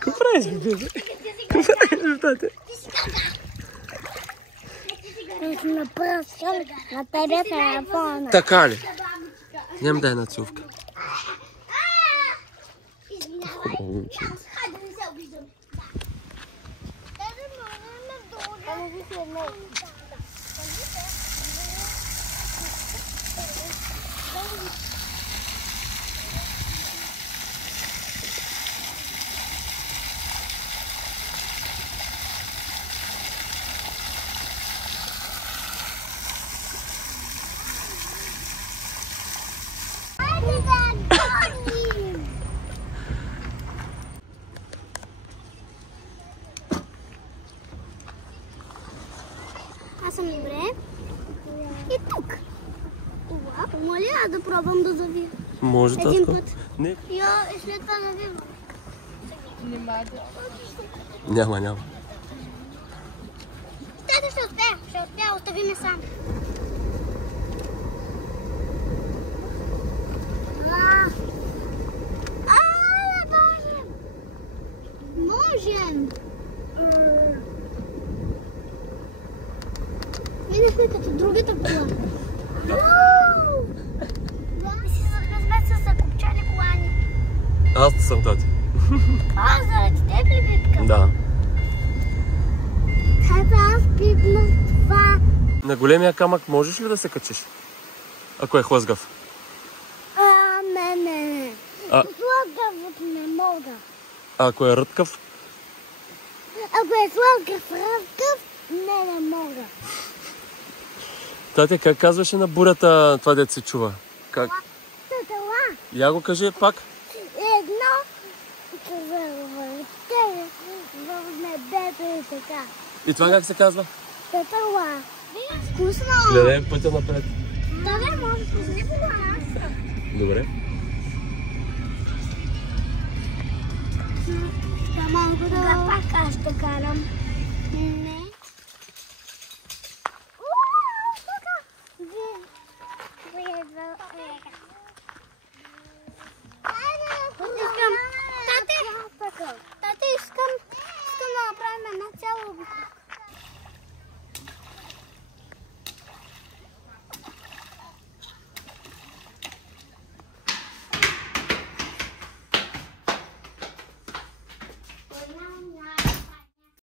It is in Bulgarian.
Какво правиш, бебе? Какво правиш, тате? На тебе телефона. Така ли? Нямам дай една целувка. Хубаво момченце. Аз съм добре. И тук. Моля да пробвам да завия. Може Един татко? път. Не. И след това навивам. Няма. Тата ще успея, остави ме сам. Можем! Видяхме като другата кола. Сме се закопчали колани. Аз съм тати. Заради теб ли битка? Да. Тата, аз пипнах това. На големия камък можеш ли да се качиш? Ако е хлъзгав. Не. Слагав не мога. А ако е ръткав? Ако е слагав ръвкав, не мога. Тате, как казваше на бурята това дет се чува? Как? Татала. Я го кажи пак. Едно в небето и така. И това как се казва? Татала. Вкусно. Гледай пътя напред. Да, може да позли по нас. Добре. Малко да пак аз ще карам. Не.